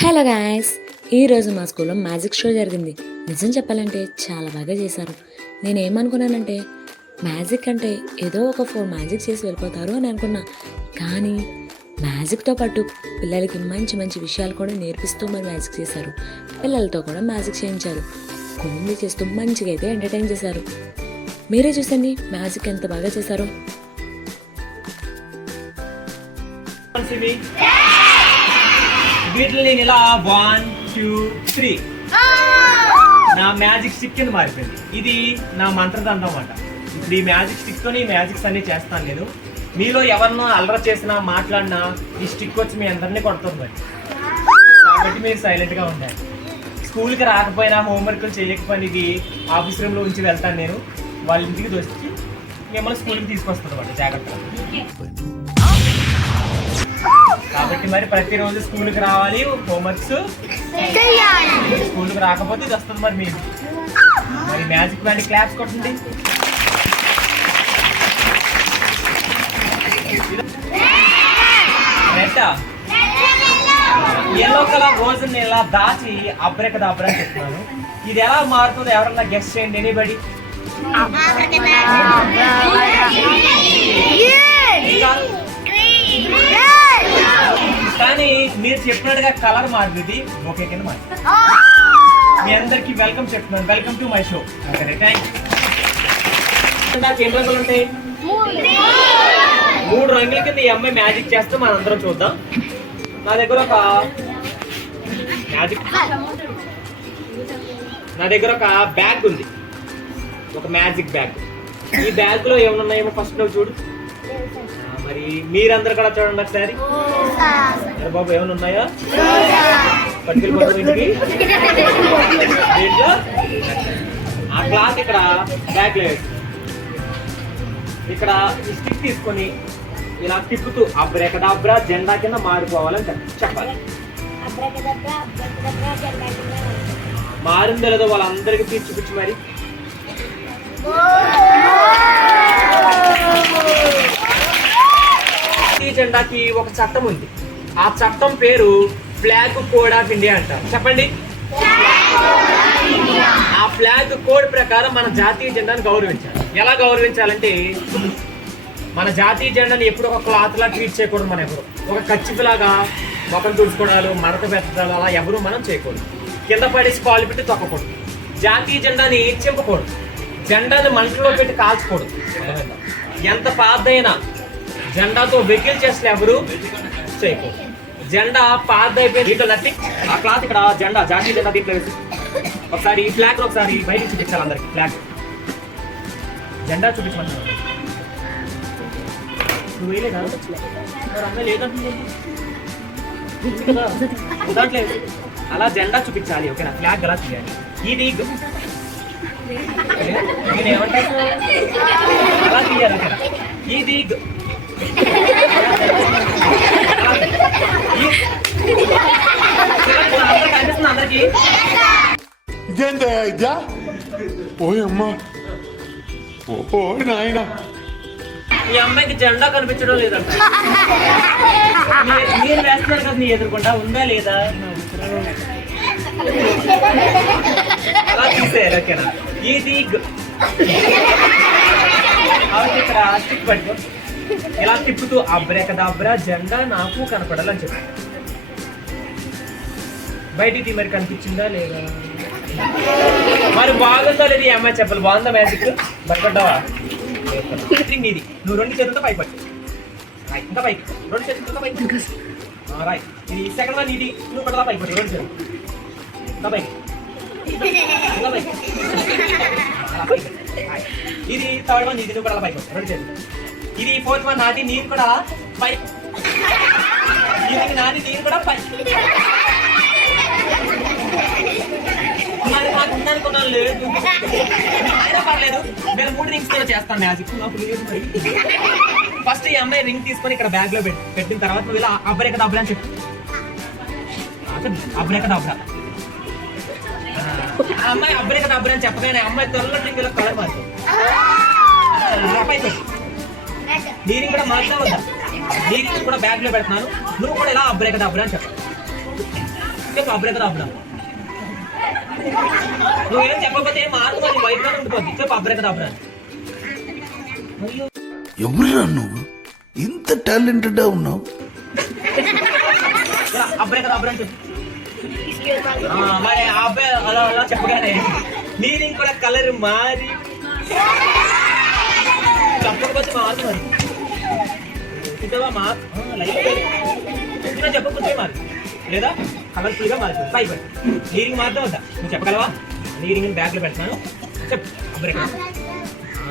Hello guys, ఈరోజు మా స్కూల్లో మ్యాజిక్ షో జరిగింది. నిజం చెప్పాలంటే చాలా బాగా చేశారు. నేనేమనుకున్నానంటే మ్యాజిక్ అంటే ఏదో ఒక 4 మ్యాజిక్ చేసి వెళ్ళిపోతారు అని అనుకున్నా. కానీ మ్యాజిక్తో పాటు పిల్లలకి మంచి మంచి విషయాలు కూడా నేర్పిస్తూ మరి మ్యాజిక్ చేశారు. పిల్లలతో కూడా మ్యాజిక్ చేయించారు. కామెడీ చేస్తూ మంచిగా అయితే ఎంటర్టైన్ చేశారు. మీరే చూసండి మ్యాజిక్ ఎంత బాగా చేశారో. వీటిని నేను ఇలా 1, 2, 3 నా మ్యాజిక్ స్టిక్ కింద మారిపోయింది. ఇది నా మంత్రదండం అన్నమాట. ఇప్పుడు ఈ మ్యాజిక్ స్టిక్ తోని మ్యాజిక్స్ అన్ని చేస్తాను నేను. మీలో ఎవరినో అల్లరి చేసినా మాట్లాడినా ఈ స్టిక్ వచ్చి మీ అందరినీ కొడుతుంది మరి. కాబట్టి మీరు సైలెంట్గా ఉండాలి. స్కూల్కి రాకపోయినా హోంవర్క్లు చేయకపోయినా ఇది ఆఫీస్ రూమ్లో ఉంచి వెళ్తాను నేను. వాళ్ళ ఇంటికి దొరికి మిమ్మల్ని స్కూల్కి తీసుకొస్తాను అన్నమాట జాగ్రత్తగా. కాబట్టి మరి ప్రతిరోజు స్కూల్కి రావాలి, హోంవర్క్స్ స్కూల్కి రాకపోతే ఇది వస్తుంది మరి మీరు. మరి మ్యాజిక్ లాంటి క్లాప్స్ కొట్టండి. ఎల్లో కలర్ రోజుని ఇలా దాచి అబ్రెకదాబ్రా అని చెప్తున్నాను. ఇది ఎలా మారుతుందో ఎవరన్నా గెస్ట్ చేయండి. ఎనీబడి? కానీ మీరు చెప్పినట్టుగా కలర్ మారుతుంది. ఓకే కింద మారు. మీ అందరికి వెల్కమ్ చెప్తున్నాను. Welcome to my show. Okay, thank you. నాకు ఎన్ని రంగులు ఉంటాయి? 3 రంగుల కింద ఈ అమ్మాయి మ్యాజిక్ చేస్తే మనం అందరం చూద్దాం. నా దగ్గర ఒక బ్యాగ్ ఉంది, ఒక మ్యాజిక్ బ్యాగ్. ఈ బ్యాగ్ లో ఏమైనా ఉన్నాయేమో ఫస్ట్ నువ్వు చూడు. మరి మీరందరూ కూడా చూడండి ఒకసారి. బాబు ఏమైనా ఉన్నాయా? పట్టుకెళ్ళిపోతాం ఇంటికి. దీంట్లో ఆ క్లాత్ ఇక్కడ బ్యాగ్ లేదు. ఇక్కడ ఈ స్టిక్ తీసుకొని ఇలా తిప్పుతూ అబ్రెకదాబ్రా జెండా కింద మారిపోవాలని చెప్పాలి. మారిందో లేదో వాళ్ళందరికీ తీర్చిపిచ్చి మరి. ఈ జెండాకి ఒక చట్టం ఉంది. ఆ చట్టం పేరు ఫ్లాగ్ కోడ్ ఆఫ్ ఇండియా అంటారు. చెప్పండి. ఆ ఫ్లాగ్ కోడ్ ప్రకారం మన జాతీయ జెండాను గౌరవించాలి. ఎలా గౌరవించాలంటే మన జాతీయ జెండాని ఎప్పుడు ఒక క్లాత్ లా ట్రీట్ చేయకూడదు. మనం ఎప్పుడు ఒక కచ్చిపు లాగా మొక్కలు తుడుచుకోవడాలు, మడత పెట్టడాలు అలా ఎవరు మనం చేయకూడదు. కింద పడేసి కాలు పెట్టి తొక్కకూడదు. జాతీయ జెండాని చింపకూడదు. జెండాని మంటలో పెట్టి కాల్చకూడదు. ఎంత పాతైనా జెండాతో వెకిల్ చేస్తే ఎవరు చేయకూడదు. జెండా పాత అయిపోయింది. దీంట్లో నచ్చి ఆ క్లాత్ ఇక్కడ జెండా, జాతీయ జెండా దీంట్లో వేసి ఒకసారి ఈ ఫ్లాగ్ ఒకసారి బయటికి చూపించాలి అందరికి. ఫ్లాగ్ జెండా చూపించమంటున్నారు. నువ్వు వేయలేదా? లేదంటే అలా జెండా చూపించాలి. ఓకేనా? ఫ్లాగ్ అలా తీయాలి. ఇది నేను ఏమంటాను అలా తీయాలి. ఓకేనా? ఇది కనిపిస్తుంది అందరికి. ఇదేంటా? ఓయమ్మా, ఓ నాయనా. ఈ అమ్మాయికి జెండా కనిపించడం లేదంట. నేను వేస్తున్నాను కదా, నీ ఎదుర్కొంటా ఉందా లేదా? అలా తీసేయాలి. ఓకేనా? ఇది ఇక్కడ స్టిక్ పట్టుకో. ఇలా తిప్పుతూ అబ్రెకదాబ్రా జెండా నాకు కనపడాలని చెప్పి బయటికి మరి కనిపించిందా లేదా? మరి బాగుందా లేదు ఈ అమ్మాయి చెప్పాలి. బాగుందా మ్యాజిక్? భయపడ్డావా? నీది. నువ్వు 2 చేతులతో పైకి పట్టు. ఇంకా పైకి 2 చేతులతో పైకి. రైట్. ఇది సెకండ్ వన్. ఇది నువ్వు కూడా పైకి పట్టు. 2 చేతులు ఇంకా పైకి. ఇది థర్డ్ వన్. ఇది నువ్వు కూడా పైకి పట్టు. 2 చేతులు. ఇది 4th వన్. నాది. నీరు కూడా పైకి. ఇది నాది. నీరు కూడా పైకి. అనుకున్నాను లేదు. అయినా పర్లేదు. నేను 3 రింగ్స్ కూడా చేస్తాను మ్యాజిక్. ఫస్ట్ ఈ అమ్మాయి రింగ్ తీసుకొని ఇక్కడ బ్యాగ్ లో పెట్టిన తర్వాత నువ్వు ఇలా అబ్రెకదాబ్రా అని చెప్పు. అబ్రెకదాబ్రా. అమ్మాయి అబ్రెకదాబ్రా అని చెప్పగానే అమ్మాయి త్వరలో రింగ్ ఇలా కలర్ మారుతుంది. నీరింగ్ కూడా మార్చా వద్దా? నీరింగ్ కూడా బ్యాగ్ లో పెడుతున్నాను. నువ్వు కూడా ఇలా అబ్రెకదాబ్రా అని చెప్పు. చెప్పు అబ్రేకదాబ్రా. నువ్వేం చెప్పకపోతే మార్పు మరి వైట్ గా ఉండిపోద్ది. చెప్పు అబ్రేకదాబ్రా. ఎవరురా నువ్వు ఇంత టాలెంటెడ్ ఉన్నావు? అబ్రేకదాబ్రా అని చెప్పు. మరి ఆ అబ్బాయి అలా అలా చెప్పగానే నీరింగ్ కూడా కలర్ మారి చెప్పకపోతే మారు మరి లైట్ చెప్పకపోతే మారు లేదా కలర్ఫుల్ గా మారుతుంది. పై పై నీరింగ్ మారుతా ఉంటా. నువ్వు చెప్పగలవా? నీరింగ్ బ్యాగ్ లో పెడతాను చెప్పు. అబ్రేక్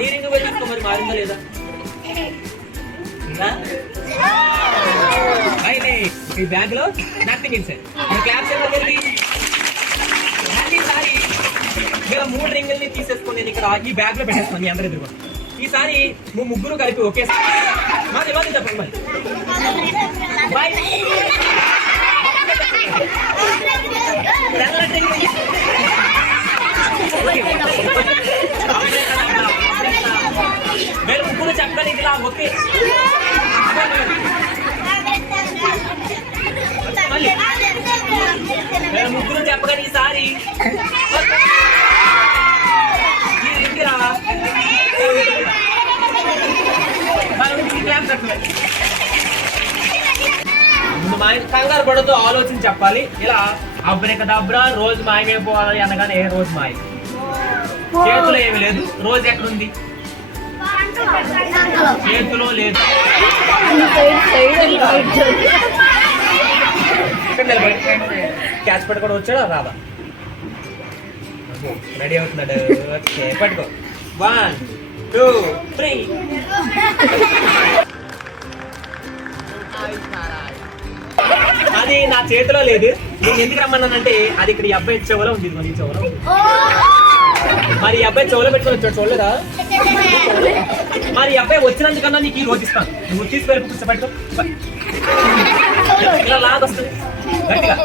నీరింగ్ వెళ్ళి మరి మారిందా లేదా? ఈ బ్యాగ్ లో నథింగ్ ఇన్సైడ్. క్లాప్స్ ఈసారి ఇలా 3 రింగుల్ని తీసేసుకొని నేను ఇక్కడ ఈ బ్యాగ్ లో పెట్టేస్తాను మీ అందరి ఎదురు. ఈసారి నువ్వు ముగ్గురు కలిపి ఒకేసారి మాది మాది చెప్పండి మరి. మీరు ముగ్గురు చెప్పండి ఇలా ఒకే ముగ్గురు చెప్పగానే ఈసారి కంగారు పడుతూ ఆలోచన చెప్పాలి. ఇలా అబ్రేకదాబ్రా రోజు మాయమైపోవాలి అనగానే రోజు మాయ. చేతిలో ఏమి లేదు. రోజు ఎక్కడుంది? చేతిలో లేదు. క్యాచ్ పట్టుకొని వచ్చాడా రాదా? రెడీ అవుతున్నాడు. ఓకే పట్టుకో. 1 2 3. అది నా చేతిలో లేదు. నేను ఎందుకు రమ్మన్నానంటే అది ఇక్కడ ఈ అబ్బాయి చెవులో ఉంది. మరి చెవులో మరి ఈ అబ్బాయి చెవులో పెట్టుకొని వచ్చాడు. చూడలేదా? మరి ఈ అబ్బాయి వచ్చినందుకన్నా నీకు ఈ రోజు ఇస్తాను. నువ్వు తీసుకెళ్ళి కూర్చోబెట్టు. ఇలా లాగొస్తుంది గట్టిగా.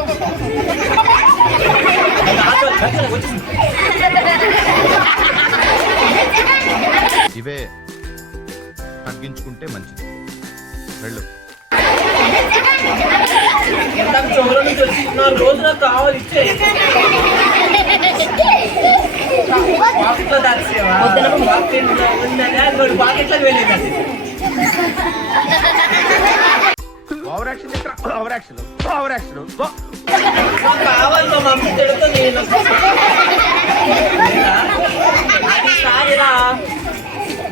ఇవే తగ్గించుకుంటే మంచిది. వెళ్ళు. ఎంత చెవుల నుంచి వచ్చి 4 రోజులు నాకు కావాలి ఇచ్చే. పాకెట్లో దాచేవా? పాకెట్లో ఉందని పాకెట్లోకి వెళ్ళేది. అది కావాలి మా మమ్మీ తిడుతుంది. అది సారిరా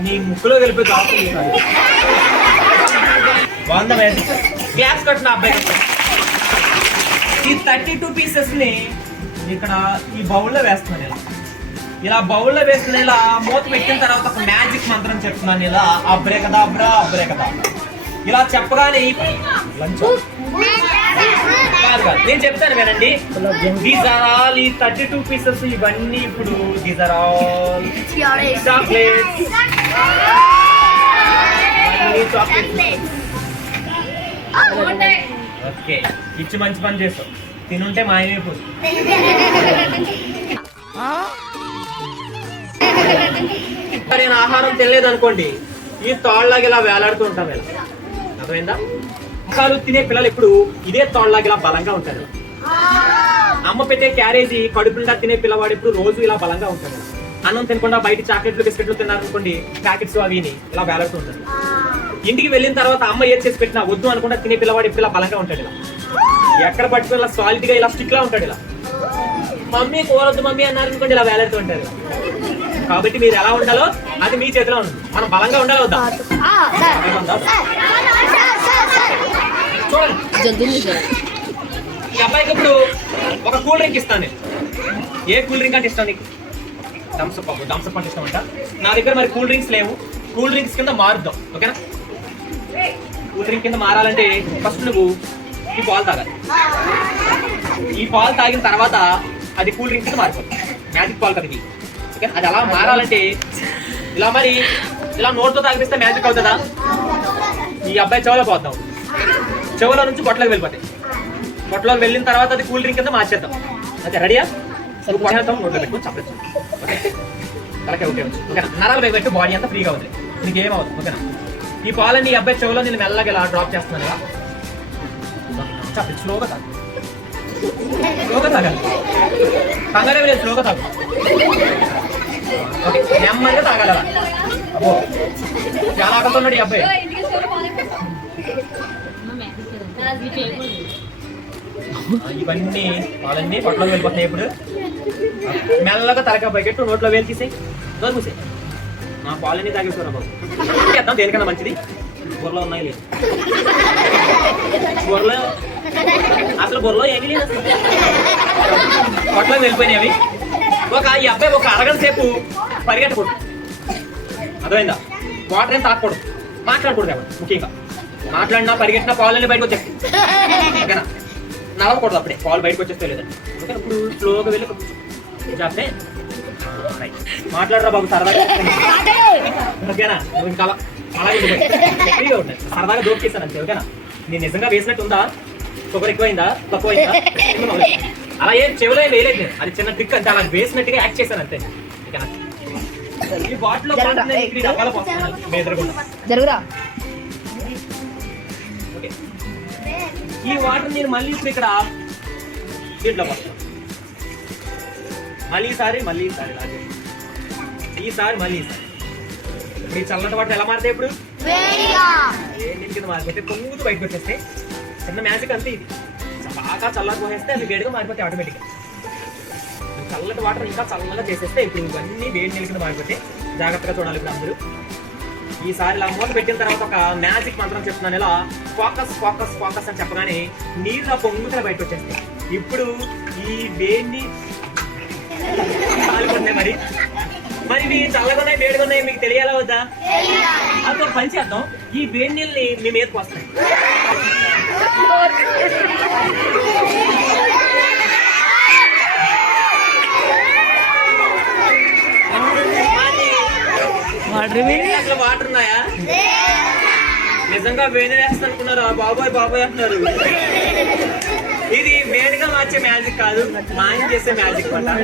నీ ముక్కులో కలిపి కావాలి. బాగుందా? గ్యాస్ కట్టిన అబ్బాయి ఈ 32 పీసెస్ ని ఇక్కడ ఈ బౌల్లో వేస్తున్నాను. ఇలా బౌల్లో వేస్తున్నా. ఇలా మూత పెట్టిన తర్వాత ఒక మ్యాజిక్ మంత్రం చెప్తున్నాను. ఇలా అబ్రేకదాబ్రా అబ్రేకదాబ్రా ఇలా చెప్పగానే లంచ్ నేను చెప్తాను వినండి. దీస్ ఆర్ ఆల్ ఈ 32 పీసెస్ ఇవన్నీ ఇప్పుడు these are all chocolates. Okay ఇచ్చి మంచి పని చేస్తావు. తినుంటే మాయమైపోదు. నేను ఆహారం తినలేదు అనుకోండి, ఈ తోళ్ళలాగా ఇలా వేలాడుతూ ఉంటాను. ఇలా అర్థమైందా? ముఖాలు తినే పిల్లలు ఎప్పుడు ఇదే తోళ్ళలాగా ఇలా బలంగా ఉంటారు. అమ్మ పెట్టే క్యారేజీ కడుపుండా తినే పిల్లవాడు ఎప్పుడు రోజు ఇలా బలంగా ఉంటాడు. అన్నం తినకుండా బయట చాక్లెట్లు బిస్కెట్లు తిన్నారనుకోండి, ప్యాకెట్స్ అవి ఇలా వేలాడుతూ ఉంటారు. ఇంటికి వెళ్ళిన తర్వాత అమ్మ ఏది చేసి పెట్టినా వద్దు అనుకుంటా తినే పిల్లవాడు ఎప్పుడు ఇలా బలంగా ఉంటాడు. ఇలా ఎక్కడ పట్టుకుని ఇలా సాలిడ్గా ఇలా స్టిక్ లా ఉంటాడు. ఇలా మమ్మీ కూరొద్దు మమ్మీ అన్నారనుకోండి ఇలా వేలాడుతూ ఉంటారు. కాబట్టి మీరు ఎలా ఉండాలో అది మీ చేతిలో ఉంది. మనం బలంగా ఉండాలి వద్దా? చూడండి ఈ అబ్బాయికి ఇప్పుడు ఒక కూల్ డ్రింక్ ఇస్తాను. ఏ కూల్ డ్రింక్ అంటే ఇష్టం నీకు? థమ్స్అప్ అంటే ఇష్టం అంట. నా దగ్గర మరి కూల్ డ్రింక్స్ లేవు. కూల్ డ్రింక్స్ కింద మారుద్దాం. ఓకేనా? కూల్ డ్రింక్ కింద మారాలంటే ఫస్ట్ నువ్వు ఈ పాలు తాగాలి. ఈ పాలు తాగిన తర్వాత అది కూల్ డ్రింక్ కింద మారిపోతుంది. మ్యాజిక్ పాలు కదా. ఓకే, అది అలా మారాలంటే ఇలా మరి ఇలా నోట్తో తాగిపిస్తే మ్యాజిక్ అవుతుందా? ఈ అబ్బాయి చెవులో పోద్దాం. చెవులో నుంచి బొట్టలోకి వెళ్ళిపోతాయి. బొట్టలోకి వెళ్ళిన తర్వాత అది కూల్ డ్రింక్ కింద మార్చేద్దాం. ఓకే రెడీయా? నోట్లో పెట్టుకుని చెప్పచ్చు. ఓకే ఓకే ఓకేనా? నరాలు పెట్టి బాడీ అంతా ఫ్రీగా ఉంది. నీకు ఏమవుతుంది? ఓకేనా? ఈ పాలని ఈ అబ్బాయి చెవులో నేను మెల్లగా ఇలా డ్రాప్ చేస్తున్నాను. ఇలా చెప్పచ్చు. స్లోగా కాదు. స్లోగా తాగాలి, కంగారే లేదు, స్లోగా తాగు. ఓకే, నెమ్మదిగా తాగాలి అలా. అబ్బో చాలా ఆకలితో ఈ అబ్బాయి. ఇవన్నీ వాళ్ళన్నీ పొట్టలోకి వెళ్ళిపోతున్నాయి. ఇప్పుడు మెల్లగా తలకాయ పైకెట్టు నోట్లో వేలు తీసేయి, నోరు మూసేయి. నా పాలన్నీ తాగేసుకోరా బాబు. చేద్దాం, దేనికన్నా మంచిది. బుర్రలో ఉన్నాయి లేదు, బుర్రలో అసలు బుర్రలో ఏమీ లేదు, అసలు పొట్టలోకి వెళ్ళిపోయినాయి అవి. ఈ అబ్బాయి ఒక అరగంట సేపు పరిగెట్టకూడదు, అర్థమైందా? వాటర్ ఏం తాకూడదు, మాట్లాడకూడదు ఎవరు. ముఖ్యంగా మాట్లాడినా పరిగెట్టినా పాలన్నీ బయటకు వచ్చేస్తాయి. ఓకేనా? నవ్వకూడదు అప్పుడే, పాలు బయటకు వచ్చేస్తే లేదండి. ఓకే, ఇప్పుడు స్లోగా వెళ్ళి చెప్తే మాట్లాడరా బాబు సరదాగా. ఓకేనా? నువ్వు ఇంకా అలాగే ఫ్రీగా ఉంటాయి, సరదాగా దోపిస్తాను అంతే. ఓకేనా? నేను నిజంగా వేసినట్టు ఉందా? షుగర్ ఎక్కువైందా తక్కువైందా? అలా ఏం చెవిలో ఏం వేయలేదు నేను, అది చిన్న ట్రిక్ అంతే, అలా వేసినట్టుగా యాక్ట్ చేశాను అంతే. ఓకేనా? ఈ బాటిల్లో జరుగురా. ఓకే, ఈ వాటర్ నేను మళ్ళీ ఇప్పుడు ఇక్కడ దీంట్లో పోస్తాను. మళ్ళీ ఈసారి మీ చల్లటి వాటర్ ఎలా మారుతాయి ఇప్పుడు? దీని కింద మారిపోతే పొంగుతూ బయటకు వచ్చేస్తే చిన్న మ్యాజిక్ అంతే. ఇది బాగా చల్లటి పోసేస్తే అది వేడిగా మారిపోతాయి ఆటోమేటిక్గా. చల్లటి వాటర్ ఇంకా చల్లగా చేసేస్తే ఇప్పుడు ఇవన్నీ వేడి నీళ్ళ కింద మారిపోతే జాగ్రత్తగా చూడాలి. ఇప్పుడు అందరూ ఈసారి ఇలా మూత పెట్టిన తర్వాత ఒక మ్యాజిక్ మంత్రం చెప్తున్నాను. ఇలా ఫోకస్ ఫోకస్ ఫోకస్ అని చెప్పగానే నీళ్ళు పొంగుతల బయటకు వచ్చేస్తాయి. ఇప్పుడు ఈ వేడిని కాలిపోతున్నాయి. మరి ఇవి చల్లగా ఉన్నాయి వేడిగా ఉన్నాయి మీకు తెలియాలా వద్దా? అదో పని చేద్దాం, ఈ వేడి నీళ్ళని మీ మీదకి వస్తాయి. అసలు వాటర్ ఉన్నాయా? నిజంగా వేడి వేస్తుంది అనుకున్నారా? బాబోయ్ బాబోయ్ అంటున్నారు. ఇది వేడిగా మార్చే మ్యాజిక్ కాదు, మాయం చేసే మ్యాజిక్ అన్నమాట.